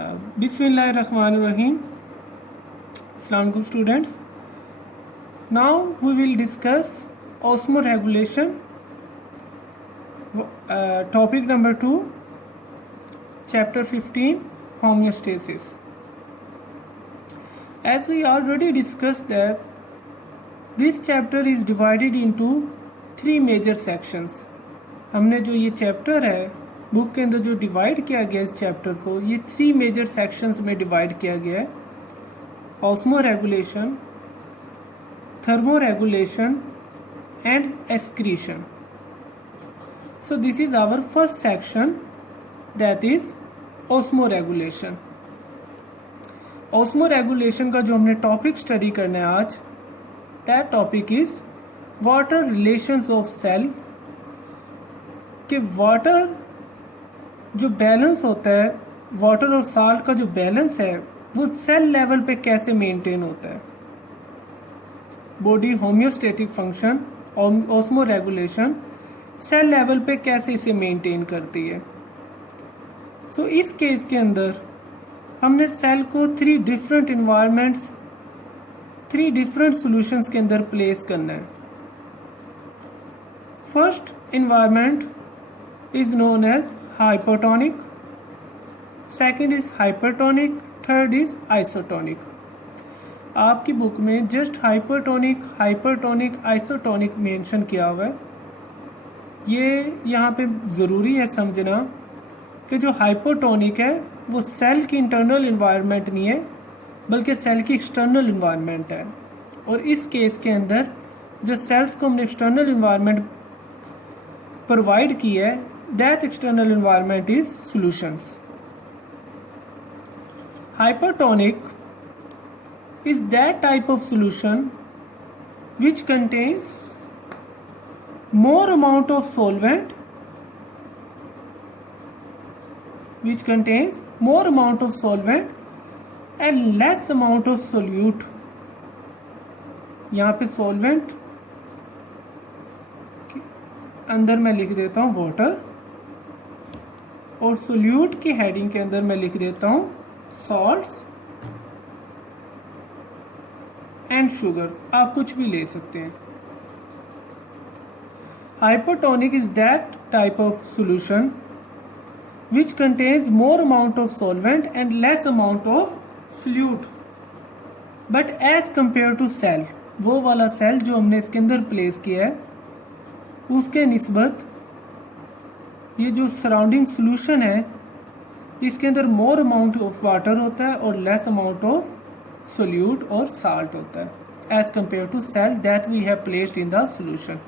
Bismillahirrahmanirrahim. Assalamu alaikum students. Now we will discuss osmoregulation. Topic number 2, chapter 15, homeostasis. As we already discussed that this chapter is divided into 3 major sections. हमने जो ये chapter है book के अंदर जो divide किया गया इस चैप्टर को, ये 3 मेजर सेक्शंस में डिवाइड किया गया है. Osmoregulation, thermoregulation and excretion. So this is our first section, that is osmoregulation. Osmoregulation का जो हमने टॉपिक स्टडी करना है आज, that topic is water relations of cell. कि वाटर जो बैलेंस होता है, वाटर और साल्ट का जो बैलेंस है वो सेल लेवल पे कैसे मेंटेन होता है. बॉडी होम्योस्टेटिक फंक्शन और ऑस्मो रेगुलेशन सेल लेवल पे कैसे इसे मेंटेन करती है. तो इस केस के अंदर हमने सेल को 3 डिफरेंट इन्वायरमेंट्स, 3 डिफरेंट सॉल्यूशंस के अंदर प्लेस करना है. First environment is known as hypertonic, second is hypertonic, third is isotonic. आपकी बुक में जस्ट हाइपरटोनिक आइसोटोनिक मेंशन किया हुआ है. ये यहाँ पे ज़रूरी है समझना कि जो हाइपरटोनिक है वो सेल की इंटरनल इन्वायरमेंट नहीं है बल्कि सेल की एक्सटर्नल इन्वायरमेंट है. और इस केस के अंदर जो सेल्स को हमने एक्सटर्नल इन्वायरमेंट प्रोवाइड की है, that external environment is solutions. Hypertonic is that type of solution which contains more amount of solvent, and less amount of solute. यहाँ पे solvent अंदर मैं लिख देता हूँ वाटर, और सोल्यूट की हेडिंग के अंदर मैं लिख देता हूं सॉल्ट्स एंड शुगर. आप कुछ भी ले सकते हैं. Hypertonic is that type of solution which contains more amount of solvent and less amount of solute. But as compare to cell, वो वाला सेल जो हमने इसके अंदर प्लेस किया है उसके निस्बत ये जो सराउंडिंग सॉल्यूशन है इसके अंदर मोर अमाउंट ऑफ वाटर होता है और लेस अमाउंट ऑफ सोल्यूट और साल्ट होता है as compare to cell that we have placed in the solution.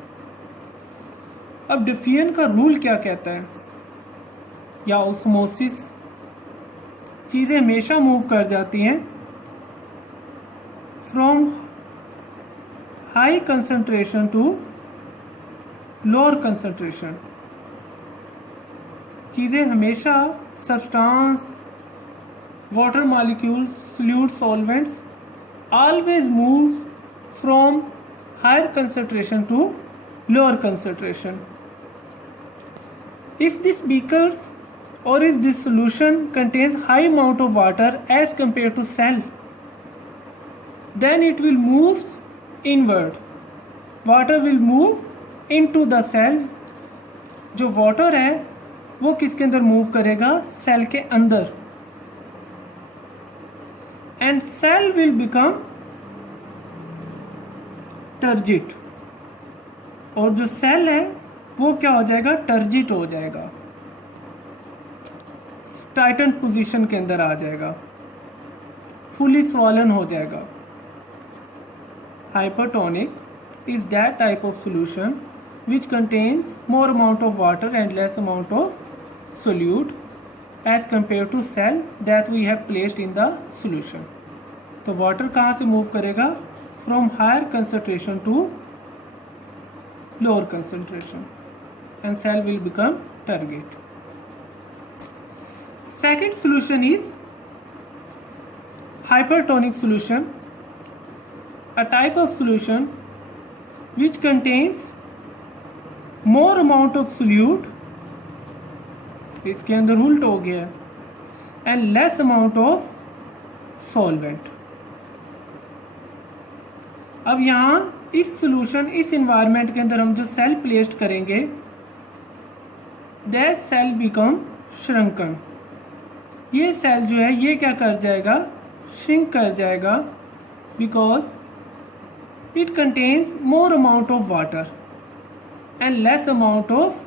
अब डिफियन का रूल क्या कहता है, या ऑस्मोसिस, चीज़ें हमेशा मूव कर जाती हैं from high concentration to lower concentration. चीज़ें हमेशा substance, water molecules, solute, solvents always move from higher concentration to lower concentration. If this beakers और if this solution contains high amount of water as compare to cell, then it will move inward. Water will move into the cell. जो water है वो किसके अंदर move करेगा, cell के अंदर, and cell will become turgid. और जो सेल है वो क्या हो जाएगा, टर्जिट हो जाएगा, टाइटन पोजीशन के अंदर आ जाएगा, फुली स्वॉलन हो जाएगा. Hypertonic is that type of solution which contains more amount of water and less amount of solute as compared to cell that we have placed in the solution. तो water कहाँ से move करेगा, from higher concentration to lower concentration, and cell will become turgid. Second solution is hypertonic solution, a type of solution which contains more amount of solute. इसके अंदर उल्ट हो गया, and less amount of solvent. अब यहाँ इस solution, इस environment के अंदर हम जो सेल प्लेस्ड करेंगे, दैट सेल बिकम श्रंकन. ये सेल जो है ये क्या कर जाएगा, श्रिंक कर जाएगा, because it contains more amount of water and less amount of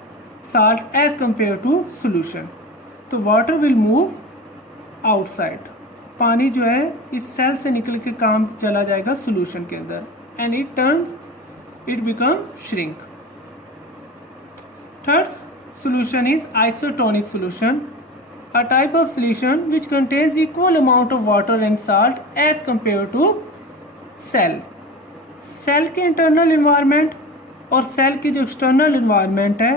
salt as compared to solution. तो वाटर विल मूव आउटसाइड. पानी जो है इस सेल से निकल के काम चला जाएगा सॉल्यूशन के अंदर, and it become shrink. Third solution is isotonic solution, a type of solution which contains equal amount of water and salt as compared to cell. Cell के इंटरनल इन्वायरमेंट और सेल की जो एक्सटर्नल इन्वायरमेंट है,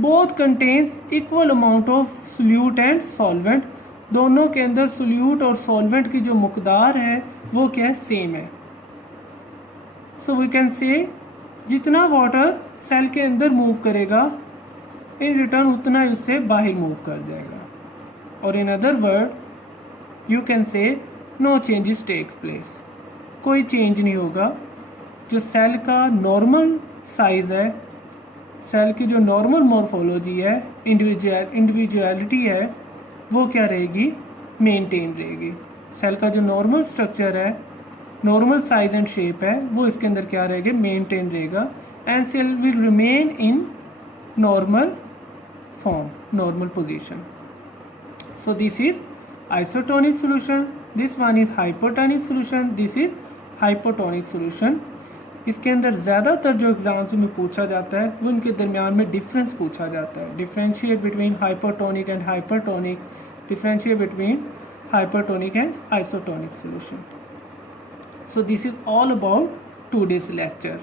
both contains equal amount of solute and solvent. दोनों के अंदर solute और solvent की जो मकदार है वो क्या है, सेम है. सो वी कैन से जितना वाटर सेल के अंदर मूव करेगा, इन रिटर्न उतना ही उससे बाहर मूव कर जाएगा. और in other word you can say no changes takes place. कोई चेंज नहीं होगा. जो सेल का नॉर्मल साइज़ है, सेल की जो नॉर्मल मॉर्फोलॉजी है, इंडिविजुअलिटी है, वो क्या रहेगी, मेंटेन रहेगी. सेल का जो नॉर्मल स्ट्रक्चर है, नॉर्मल साइज एंड शेप है, वो इसके अंदर क्या रहेगा, मेंटेन रहेगा. And cell will remain in normal form, normal position. So this is isotonic solution, this one is hypertonic solution, this is hypotonic solution. इसके अंदर ज़्यादातर जो एग्जाम्स में पूछा जाता है वो इनके दरमियान में डिफरेंस पूछा जाता है. Differentiate between hypertonic and hypertonic, differentiate between hypertonic and isotonic solution. So this is all about today's lecture.